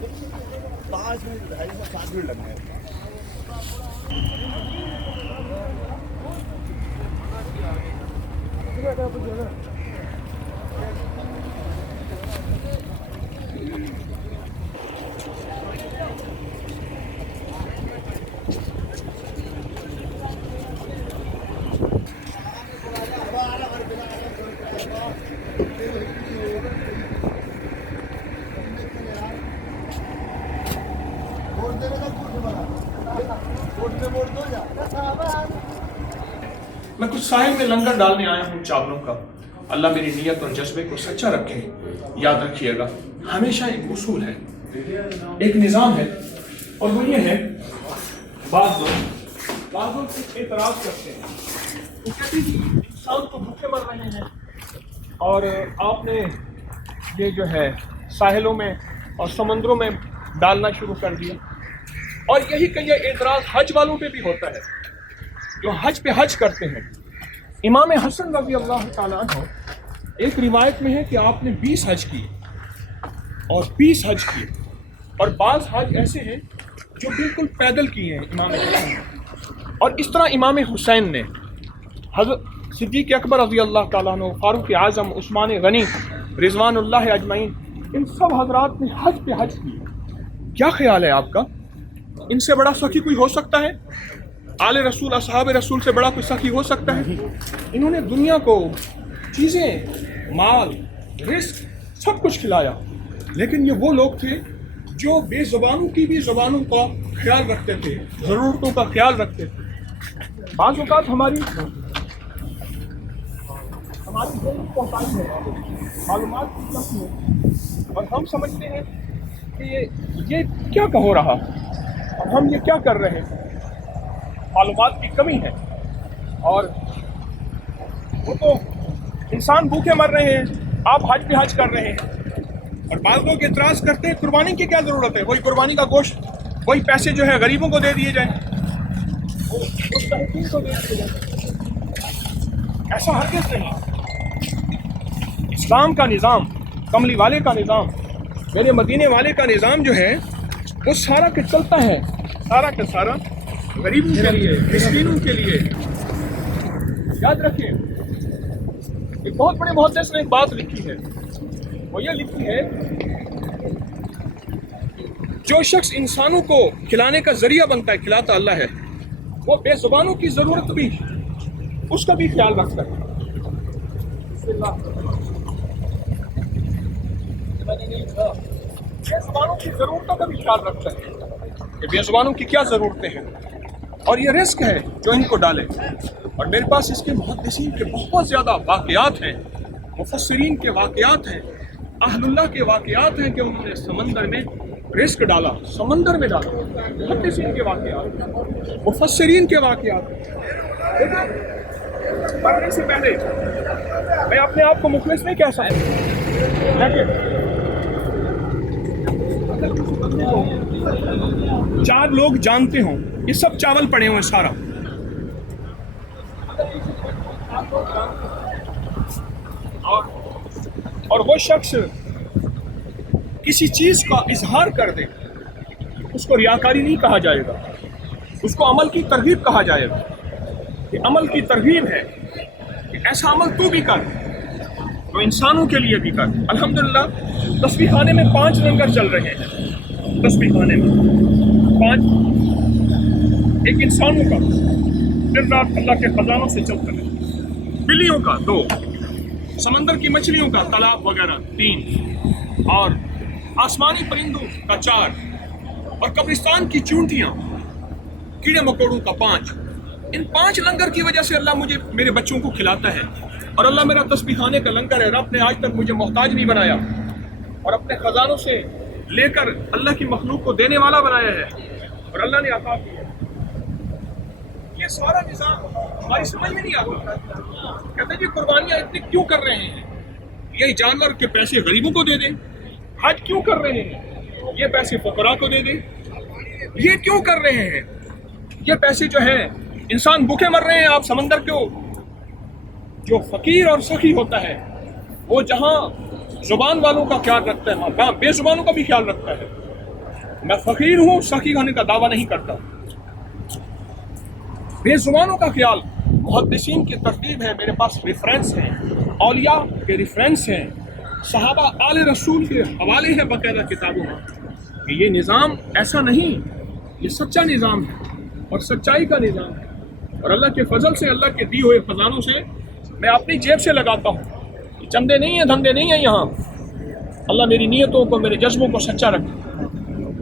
5 minute 7 minute लगने हैं। मैं कुछ साहिल में लंगर डालने आया हूँ चावलों का। अल्लाह मेरी नीयत और जज्बे को सच्चा रखे। याद रखिएगा, हमेशा एक उसूल है, एक निज़ाम है, और वो ये है, बाज़ लोग एतराज़ करते हैं, वो कहते हैं कि इंसान तो भूखे मर रहे हैं और आपने ये जो है साहिलों में और समंदरों में डालना शुरू कर दिया। और यही का ये एतराज़ हज वालों पे भी होता है, जो हज पे हज करते हैं। इमाम हसन रज़ी अल्लाह ताला अन्हु, एक रिवायत में है कि आपने 20 हज किए और 20 हज किए, और बाज़ हज ऐसे हैं जो बिल्कुल पैदल किए हैं इमाम हसन। और इस तरह इमाम हुसैन ने हज़रत सिद्दीक़ अकबर रज़ी अल्लाह ताला अन्हु, फ़ारूक़ आज़म, उस्मान गनी रिज़वानुल्लाह अजमईन, इन सब हज़रात ने हज पे हज किए। क्या ख़्याल है आपका, इनसे बड़ा सखी कोई हो सकता है? आले रसूल, असहाब रसूल से बड़ा कोई सखी हो सकता है? इन्होंने दुनिया को चीज़ें, माल, रिस्क सब कुछ खिलाया, लेकिन ये वो लोग थे जो बेज़ुबानों की भी ज़ुबानों का ख्याल रखते थे, ज़रूरतों का ख्याल रखते थे। बाज़ औक़ात हमारी पहुँचाई है मालूमात की कमी है, और हम समझते हैं कि ये क्या हो रहा और हम ये क्या कर रहे हैं। मालूमात की कमी है, और वो तो इंसान भूखे मर रहे हैं, आप हज पे हज कर रहे हैं। और बाज़ लोग एतराज़ करते हैं कुर्बानी की क्या ज़रूरत है, वही कुर्बानी का गोश्त, वही पैसे जो है गरीबों को दे दिए जाएं, उस तहसील को दे दिए जाएं। ऐसा हरगिज़ नहीं। इस्लाम का निज़ाम, कमली वाले का निज़ाम, मेरे मदीने वाले का निज़ाम जो है वो सारा के चलता है, सारा का सारा गरीबों के लिए, मिस्कीनों के लिए। याद रखिए, एक बहुत बड़े मुहद्दिस ने एक बात लिखी है, वो ये लिखी है, जो शख्स इंसानों को खिलाने का जरिया बनता है, खिलाता अल्लाह है, वो बेजुबानों की ज़रूरत भी, उसका भी ख्याल रखता है। बेजुबानों की ज़रूरतों का भी ख्याल रखता है कि बेजुबानों की क्या ज़रूरतें हैं, और ये रिस्क है जो इनको डाले। और मेरे पास इसके मुहद्दिसीन के बहुत ज़्यादा वाक़यात हैं, मुफस्सिरीन के वाक़यात हैं, अहलुल्लाह के वाक़यात हैं कि उन्होंने समंदर में रिस्क डाला, समंदर में डाला। मुहद्दिसीन के वाक़यात, मुफस्सिरीन के वाक़यात। पढ़ने से पहले मैं अपने आप को मुखलिस नहीं कह सकता, लेकिन 4 लोग जानते हों, ये सब चावल पड़े हुए सारा, और वो शख्स किसी चीज़ का इजहार कर दे, उसको रियाकारी नहीं कहा जाएगा, उसको अमल की तरगीब कहा जाएगा। ये अमल की तरगीब है कि ऐसा अमल तू भी कर, तो इंसानों के लिए भी कर। अल्हम्दुलिल्लाह, तस्बीह खाने में 5 लंगर चल रहे हैं। तस्बीह खाने में 5, एक इंसानों का दिन रात अल्लाह के खजानों से चलता है, बिल्लियों का 2, समंदर की मछलियों का, तालाब वगैरह 3, और आसमानी परिंदों का 4, और कब्रिस्तान की चूंटियाँ, कीड़े मकोड़ों का 5। इन 5 लंगर की वजह से अल्लाह मुझे, मेरे बच्चों को खिलाता है, और अल्लाह मेरा तस्बीह खाने का लंगर है। रब ने आज तक मुझे मोहताज नहीं बनाया, और अपने खजानों से लेकर अल्लाह की मखलूक को देने वाला बनाया है, और अल्लाह ने अता किया। ये सारा निज़ाम हमारी समझ में नहीं आता। कहते हैं जी कुर्बानियाँ इतनी क्यों कर रहे हैं, यही जानवर के पैसे गरीबों को दे दें। हज क्यों कर रहे हैं, ये पैसे फकरा को दे दें। ये क्यों कर रहे हैं, ये पैसे जो है, इंसान भूखे मर रहे हैं। आप समंदर को, जो फकीर और सखी होता है, वो जहाँ जुबान वालों का ख्याल रखता है, वहाँ बेजुबानों का भी ख्याल रखता है। मैं फ़कीर हूँ, सखी होने का दावा नहीं करता। बेज़ुबानों का ख्याल, मुहद्दिसीन की तरतीब है, मेरे पास रेफरेंस हैं, औलिया के रेफरेंस हैं, सहाबा आले रसूल के हवाले हैं बाकायदा किताबों में कि ये निज़ाम ऐसा नहीं, ये सच्चा निज़ाम है और सच्चाई का निज़ाम है। और अल्लाह के फजल से, अल्लाह के दी हुए खजानों से मैं अपनी जेब से लगाता हूँ। चंदे नहीं हैं, धंधे नहीं हैं यहाँ। अल्लाह मेरी नीयतों को, मेरे जज्बों को सच्चा रखे।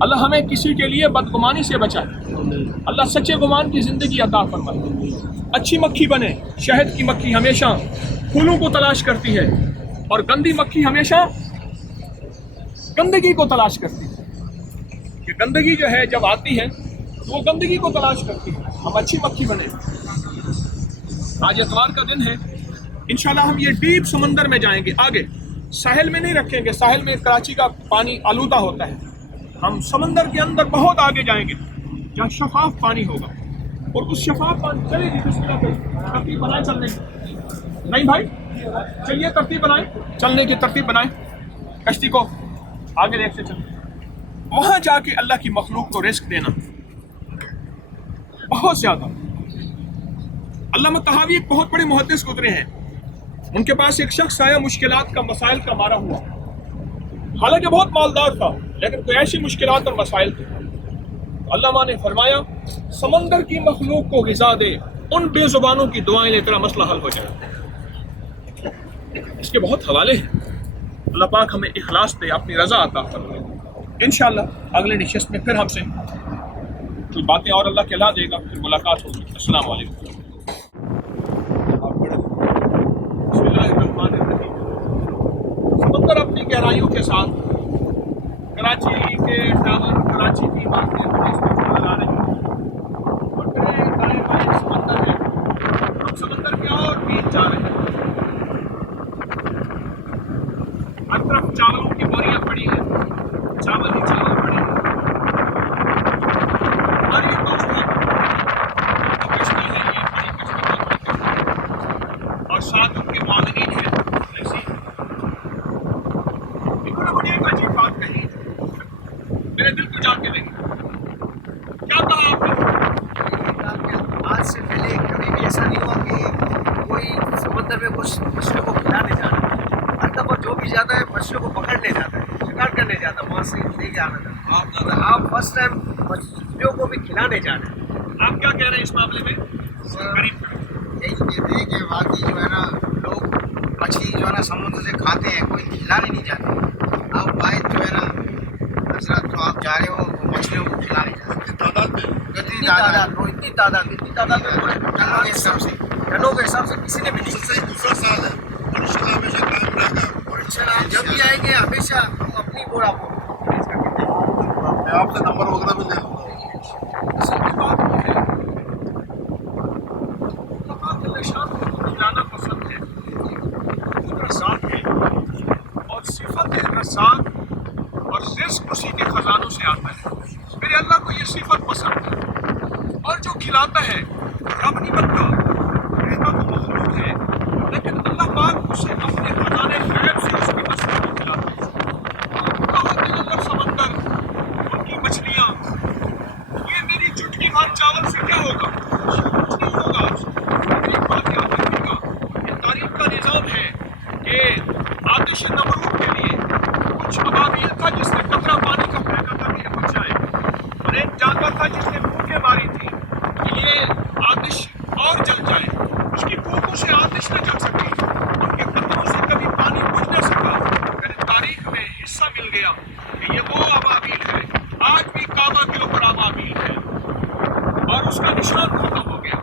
अल्लाह हमें किसी के लिए बदगुमानी से बचाए। अल्लाह सच्चे गुमान की ज़िंदगी अता फरमाए। अच्छी मक्खी बने। शहद की मक्खी हमेशा फूलों को तलाश करती है और गंदी मक्खी हमेशा गंदगी को तलाश करती है। कि गंदगी जो है जब आती है तो वो गंदगी को तलाश करती है। हम अच्छी मक्खी बने। आज इतवार का दिन है, इंशाल्लाह हम ये डीप समंदर में जाएंगे। आगे साहिल में नहीं रखेंगे, साहिल में कराची का पानी आलूदा होता है। हम समंदर के अंदर बहुत आगे जाएंगे जहाँ शफाफ पानी होगा और उस शफाफ पानी चलेगी। तरतीब बनाए चलने की। नहीं भाई, चलिए तरतीब बनाए, चलने की तरतीब बनाए, कश्ती को आगे देखते चलते। वहाँ जाके अल्लाह की मखलूक को रिस्क देना बहुत ज़्यादा। अल्लामा तहावी एक बहुत बड़े मुहद्दिस गुजरे हैं। उनके पास एक शख्स आया, मुश्किलात का मसाइल का मारा हुआ, हालांकि बहुत मालदार था, लेकिन कोई ऐसी मुश्किलात और मसाइल थे। अल्लामा ने फरमाया, समंदर की मखलूक को ग़िज़ा दे, उन बेज़ुबानों की दुआएं ले, तेरा मसला हल हो जाए। इसके बहुत हवाले हैं। अल्लाह पाक हमें इखलास दे, अपनी रज़ा अता फरमाए। इंशाअल्लाह अगले नशिस्त में फिर हमसे कुछ बातें और अल्लाह के ला देगा, फिर मुलाकात होगी। अस्सलाम वालेकुम। समंदर अपनी गहराइयों के साथ कराची के टावर, कराची की बातें आ रही हैं और फिर दाएं बाएं समंदर है। हम समंदर के और बीच जा रहे हैं। हर तरफ चावलों की बोरियां पड़ी हैं, चावल ही चावल पड़े हैं। और ये दोस्तों कश्ती है, ये बड़ी कश्ती और साथ उनके मालिक हैं। ऐसी मुझे एक अजीब बात कही, मेरे दिल को जाके लगी। क्या कहा आपने? आज से पहले कभी भी ऐसा नहीं हुआ कि कोई समंदर में कुछ मछलियों को खिलाने जाना है। हर दफा जो भी जाता है मछलियों को पकड़ने जाता है, शिकार करने जाता है, वहाँ से नहीं जाना था। आप फर्स्ट टाइम मछलियों को भी खिलाने जाना है। आप क्या कह रहे हैं इस मामले में? यही कहते हैं कि वाकई जो है ना, लोग मछली जो है ना समुद्र से खाते हैं, कोई खिलाने नहीं जाते। आप बाइक जो है ना हजरत, तो आप जा रहे हो वो मछलियों को खिलाने जाते हैं। इतनी तादाद में टनों के हिसाब से किसी ने भी नहीं। दूसरा साल है और इंशाल्लाह हमेशा कायम रहेगा। और इंशाल्लाह जब भी आएंगे हमेशा हम अपनी बोरा को मैं आपसे नंबर वगैरह भी ले लूँगा। खिलाना पसंद है, रज़ाक है और सिफत रज़ाक और रिज़्क़ उसी के खजानों से आता है। मेरे अल्लाह को ये सिफत पसंद है। और जो खिलाता है रब नहीं बनता, रहता तो मखलूक है, लेकिन अल्लाह पाक उसे अपने खजाने गैब से उसकी मछली को खिलाता है। समंदर, उनकी मछलियाँ, ये मेरी चुटकी भर चावल से क्या होगा? कुछ नहीं होगा। एक बात याद रखिएगा, ये तारीख का निज़ाम है कि आतिश नमरूद के लिए कुछ अबाबिल था जिसने कतरा पानी का फेंका था कि ये बुझ जाए, और एक जानवर था जिसने फूंकें मारी थी कि ये आतिश और जल जाए। उसकी फूंकों से आतिश न जल सकी, उनके कतरों से कभी पानी बुझ न सका। मेरे तारीख में हिस्सा मिल गया कि ये वो अबाबिल है। आज भी काबा के ऊपर अबाबिल है और उसका निशान खत्म हो गया।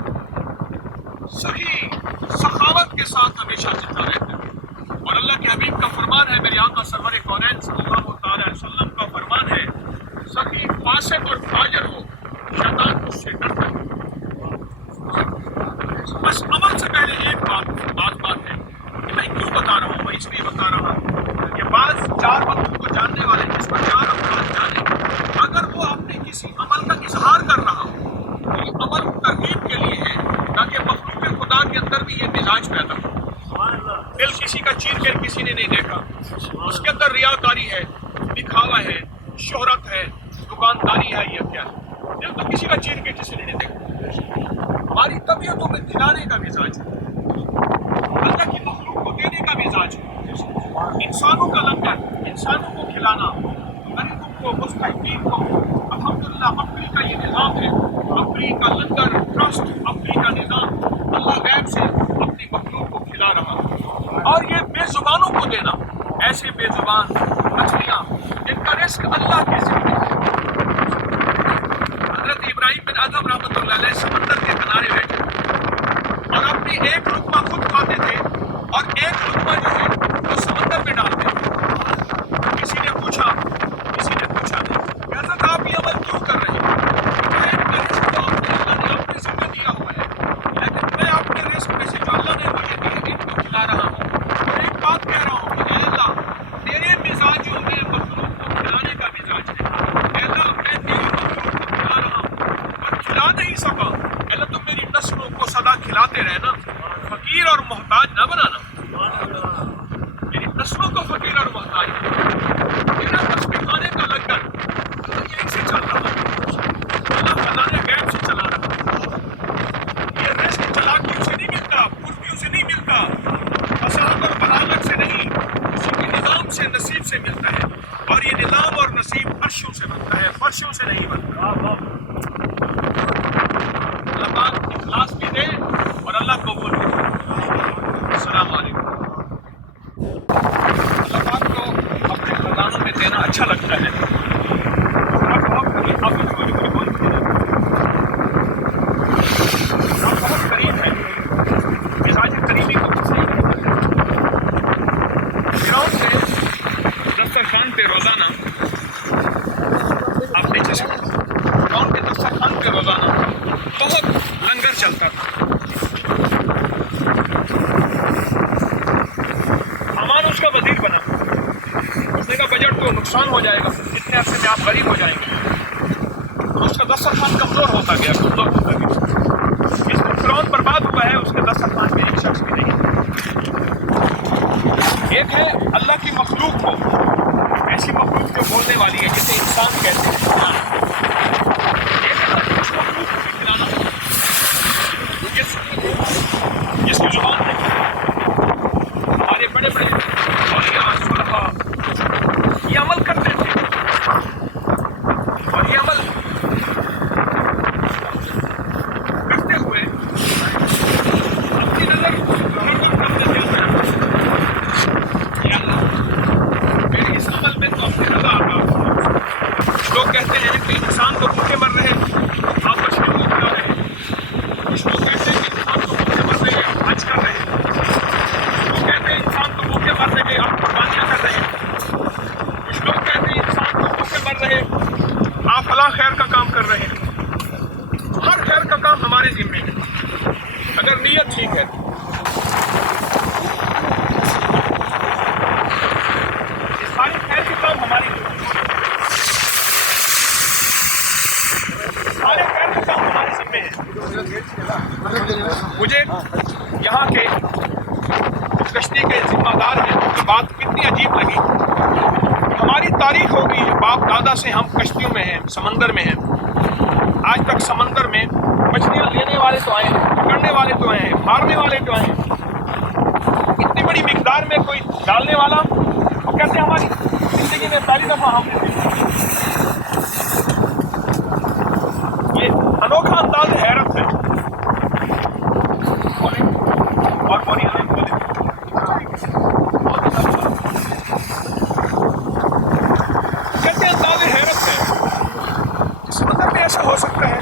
सही सखावत के साथ हमेशा जिंदा रहते हैं। और अल्लाह के हबीब का फरमान है, मेरे आका सरवर कौनैन सल्लल्लाहु अलैहि वसल्लम का फरमान है, सही फासिक और फाजिर हो, शैतान उससे डरता है। बस अमल से पहले एक बात है कि मैं क्यों बता रहा हूँ। मैं इसलिए बता रहा हूँ कि बाज़ चार वक्तों को जानने वाले, जिस पर चार अफराद जाने, अगर वो अपने किसी अमल का इजहार कर रहा हो तो ये अमल तरगीब के लिए है, ताकि मखलूक खुदा के अंदर भी ये मिजाज पैदा हो। दिल किसी का चीर के किसी ने नहीं देखा, उसके अंदर रियाकारी है, दिखावा है, शोहरत है, दुकान تحقیق کو الحمدللہ اپنی کا یہ نظام ہے، اپنی کا لنگر ٹرسٹ، اپنی کا نظام اللہ غیب سے اپنی مخلوق کو کھلا رہا ہے۔ اور یہ بے زبانوں کو دینا، ایسے بے زبان مچھلیاں جن کا رزق اللہ کے ذمہ ہے۔ حضرت ابراہیم بن ادم رحمۃ اللہ علیہ سمندر کے کنارے بیٹھے اور اپنی ایک لقمہ خود کھاتے تھے اور ایک لقمہ جو ہے وہ سمندر میں ڈالتے تھے۔ کسی نے پوچھا کہ حضرت آپ یہ عمل کیوں کر رہے ہیں؟ کہ رزق تو اللہ نے اپنے ذمہ دیا ہوا ہے، لیکن میں اپنے رزق میں سے جو اللہ نے مجھے دیے ان کو کھلا رہا ہوں اور ایک بات کہہ رہا ہوں کہ اے اللہ تیرے مزاج جو میرے مخلوق کو کھلانے کا مزاج ہے، اے اللہ میں تیری مخلوق کو کھلا رہا ہوں اور کھلا نہیں سکا، اے اللہ تم میری نسلوں کو سدا کھلاتے رہنا، فقیر اور محتاج نہ بنانا، میری نسلوں کو فقیر اور محتاج میرا بس کے کھانے کا لنگر یہیں سے چل رہا ہے، اللہ خزانے غیب سے چلا رہا ہے۔ یہ رزق چلاکیوں سے نہیں ملتا، پھرتیوں سے نہیں ملتا، فساد اور بلاغت سے نہیں، اسی کے نظام سے نصیب سے ملتا ہے، اور یہ نظام اور نصیب عرشوں سے بنتا ہے، فرشوں سے نہیں بنتا۔ اللہ پاک اخلاص بھی دے اور اللہ قبول بھی دے۔ السلام علیکم۔ اللہ پاک کو اپنے خزانوں میں دینا اچھا لگتا ہے۔ آپ بہت قریب ہے، مزاج قریبی کو صحیح کرتا ہے۔ فرعون سے دسترخوان پہ روزانہ آپ دیکھ سکتے فرعون کے دسترخوان پہ روزانہ بہت لنگر چلتا تھا۔ حامان اس کا وزیر بنا، اس نے کہا بجٹ تو نقصان ہو جائے گا، اتنے عرصے میں آپ غریب ہو جائیں گے، اور اس کا دسترخوان کمزور ہوتا گیا۔ جس کو فرعون برباد ہوا ہے اس کے دسترخوان میں ایک شخص بھی نہیں۔ ایک ہے اللہ کی مخلوق کو، ایسی مخلوق جو بولنے والی ہے جسے انسان کہتے ہیں، ایک ہے اس مخلوق کو کھلانا جس کی زبان ہے۔ ہمارے بڑے بڑے اولیاء صلحاء یہ عمل کرتے تھے، اور یہ عمل کرتے ہوئے اپنی نظر کرتے تھے، یا اللہ میرے اس عمل میں تو اپنی رضا عطا فرما۔ لوگ کہتے ہیں کہ انسان تو بھوکے مر رہے آپ مچھلیوں کو کھلا رہے ہیں، کچھ لوگ کہتے ہیں کہ انسان تو بھوکے مر رہے ہیں حج کر رہے ہیں، لوگ کہتے ہیں انسان تو بھوکے مر رہے آپ قربانیاں کر رہے ہیں، کچھ لوگ کہتے ہیں انسان تو بھوکے مر رہے آپ فلاں خیر کا کام کر رہے ہیں۔ ہر خیر کا کام ہمارے ذمے ہے اگر نیت ٹھیک ہے۔ یہ ساری خیر کے کام ہماری سارے خیر کے کام ہمارے ذمے ہیں۔ مجھے یہاں کے کشتی کے ذمہ دار ہیں، یہ بات کتنی عجیب لگی۔ ہماری تاریخ ہو گئی ہے، باپ دادا سے ہم کشتیوں میں ہیں، سمندر میں ہیں، آج تک سمندر میں مچھلیاں لینے والے تو آئے ہیں، پکڑنے والے تو آئے ہیں، مارنے والے تو آئے ہیں، اتنی بڑی مقدار میں کوئی ڈالنے والا، وہ کہتے ہیں ہماری زندگی میں پہلی دفعہ ہم نے دیکھا۔ یہ انوکھا انداز حیرت ہے۔ اور بولیے کہتے ہیں انداز حیرت ہے، سمندر میں ایسا ہو سکتا ہے۔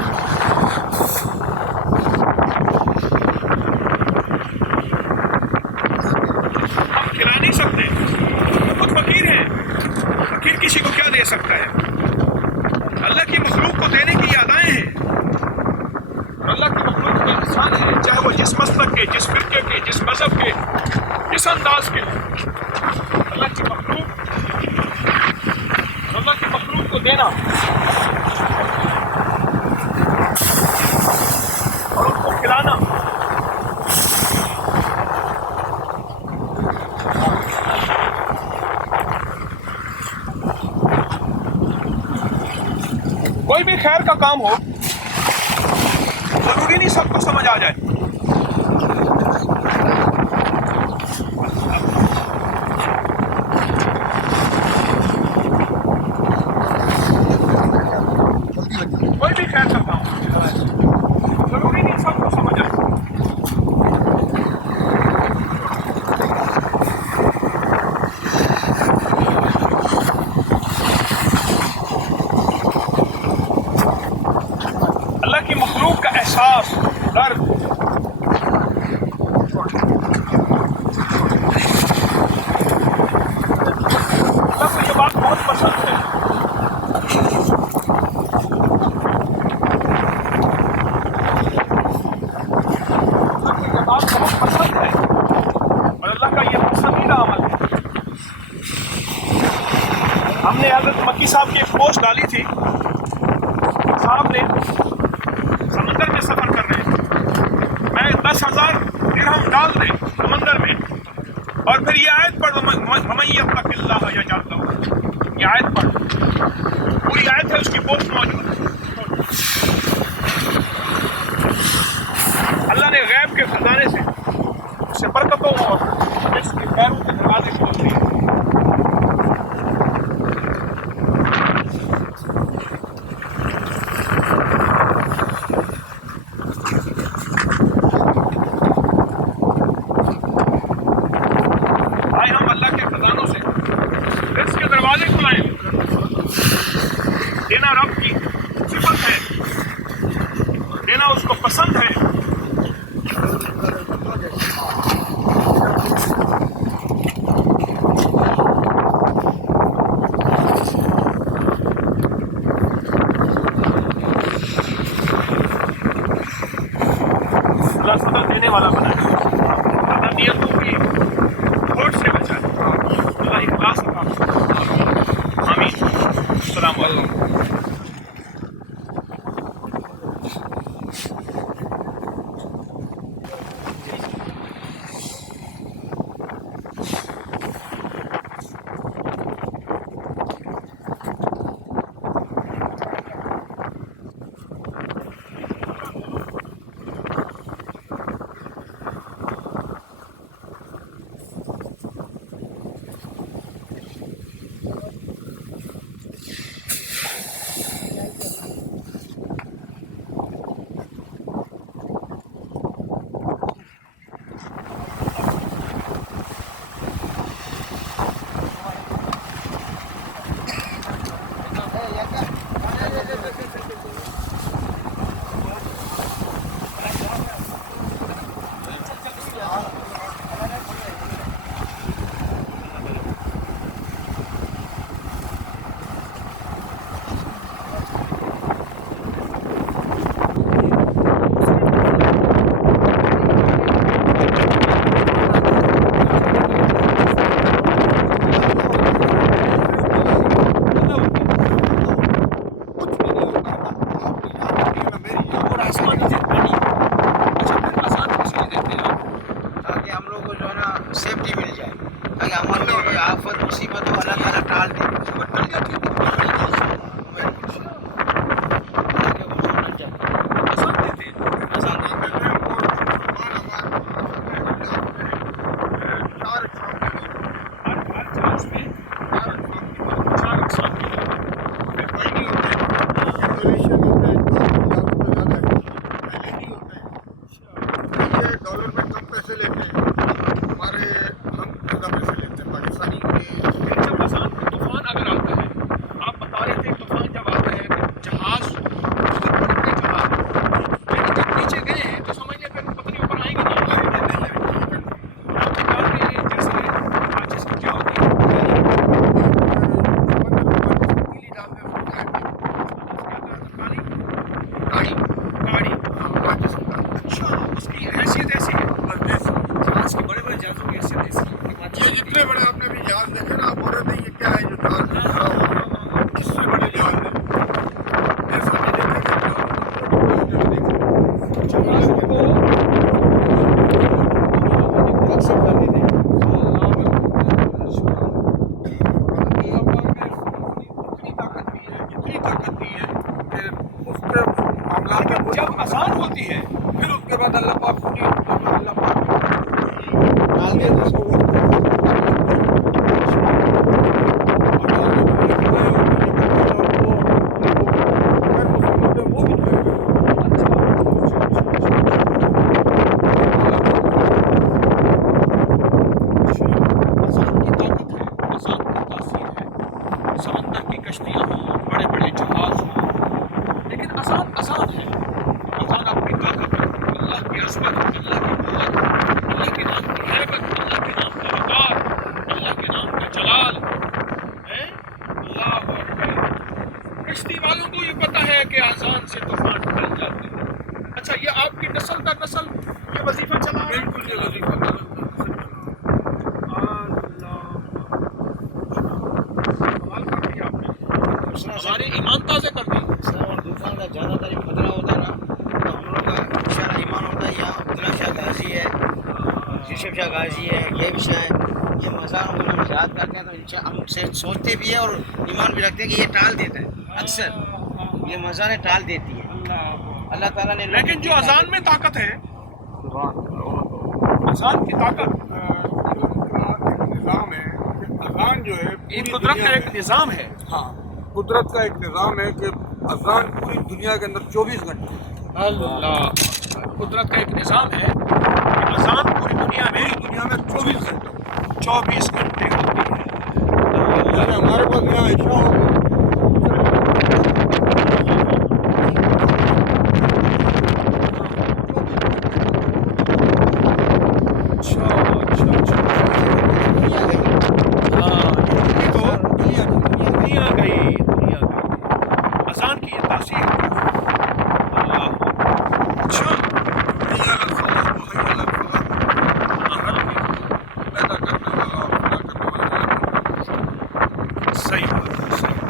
ہم کھلا نہیں سکتے، خود فقیر ہیں، فقیر کسی کو کیا دے سکتا ہے؟ اللہ کی مخلوق کو دینے کی ادائیں ہیں، اور اللہ کی مخلوق کے انسان ہیں، چاہے وہ جس مسلک کے، جس فرقے کے، جس مذہب کے، جس انداز کے ہوں۔ اللہ کی مخلوق کو دینا اور ان کو کھلانا، کوئی بھی خیر کا کام ہو ضروری نہیں سب کو سمجھ آ جائے۔ حضرت مکی صاحب کی ایک پوسٹ ڈالی تھی، صاحب نے سمندر میں سفر کر رہے ہیں، میں 10,000 درہم ڈال دیں سمندر میں، اور پھر یہ آیت پڑھ وَمَن یتق اللہ یجعل لہ، یہ آیت پڑھ، پوری آیت ہے، اس کی پوسٹ موجود ہے۔ اللہ نے غیب کے خزانے سے اسے برکتوں اور اس کے پیروں کے دروازے کھول دیے۔ آئے ہم اللہ کے خزانوں سے رزق کے دروازے کھلائیں۔ دینا رب کی صفت ہے، دینا اس کو پسند ہے۔ اللہ صدر دینے والا بنائے، اللہ نیتوں کی کھوٹ سے بچائے، اللہ اخلاص عطا فرمائے۔ آمین۔ السلام علیکم۔ سیفٹی مل جائے، تاکہ ہمارے کوئی آفت مصیبت ہو اللہ تعالیٰ ٹال دے۔ جتنے بڑے آپ نے بھی جہاز دیکھے نا، آپ بول رہے تھے یہ کیا ہے جو جہاز دیکھ رہا ہوں، اس سے بڑے جہاز ہے ایسا نہیں دیکھا جب آسان ہوتی ہے پھر اس کے بعد اللہ پاک اللہ پاک ڈال کے اس کو کشتی والوں کو یہ پتا ہے کہ آسان سے طوفان ٹل جاتے ہیں۔ اچھا، یہ آپ کی نسل در نسل یہ وظیفہ چلا ہے؟ بالکل یہ وظیفہ اللہ کمال کر دیا آپ نے۔ ہمارے ایمان تازے کر دی. اور دوسرا کا زیادہ تر خطرہ ہوتا نا تو ہم لوگ کا انشاءاللہ ایمان ہوتا ہے. یہاں عبداللہ شاہ غازی ہے, یوسف شاہ غازی ہے, یہ بھی شاہ ہے, یہ مزار ہم لوگ یاد کرتے ہیں تو ہم سے سوچتے بھی ہیں اور ایمان بھی رکھتے ہیں کہ یہ ٹال دیتا ہے. اکثر یہ مزاریں ٹال دیتی ہے. اللہ تعالیٰ نے لیکن جو اذان میں طاقت ہے, اذان کی طاقت نظام ہے کہ اذان جو ہے ایک قدرت کا ایک نظام ہے. ہاں قدرت کا ایک نظام ہے کہ اذان پوری دنیا کے اندر 24 گھنٹے. اللہ, قدرت کا ایک نظام ہے کہ اذان پوری دنیا میں 24 گھنٹے. 24 گھنٹے ہوتی ہے. یعنی ہمارے پاس یہاں عشاء ہو دنیا گئی. اذان کی یہ تاثیر. اچھا, صحیح بات ہے, صحیح.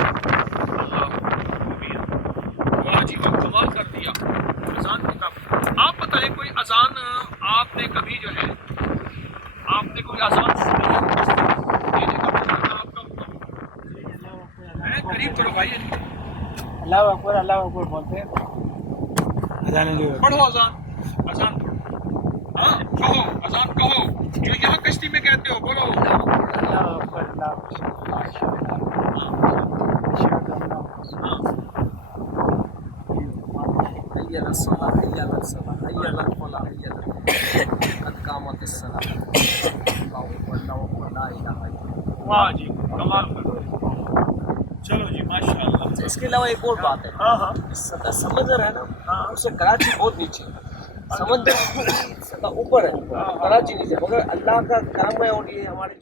واہ جی واہ, کمال کر دیا اذان کی طرف. آپ بتائیں کوئی اذان آپ نے کبھی جو ہے آپ نے کوئی اذان سنی ہے؟ دینے کا موقع آپ کا قریب کرو بھائی. اللہ اکبر بولتے ہیں. پڑھو اذان, اذان پڑھو. ہاں کہو, اذان کہو جو یہاں کشتی میں کہتے ہو, بولو. واہ جی, کمال کر دو. چلو جی, ماشاء اللہ. اس کے علاوہ ایک اور بات ہے. ہاں ہاں, سمندر ہے نا, اس سے کراچی بہت نیچے ہے. سمندر کی سطح اوپر ہے, کراچی نیچے, مگر اللہ کا کرم ہے اور یہ ہمارے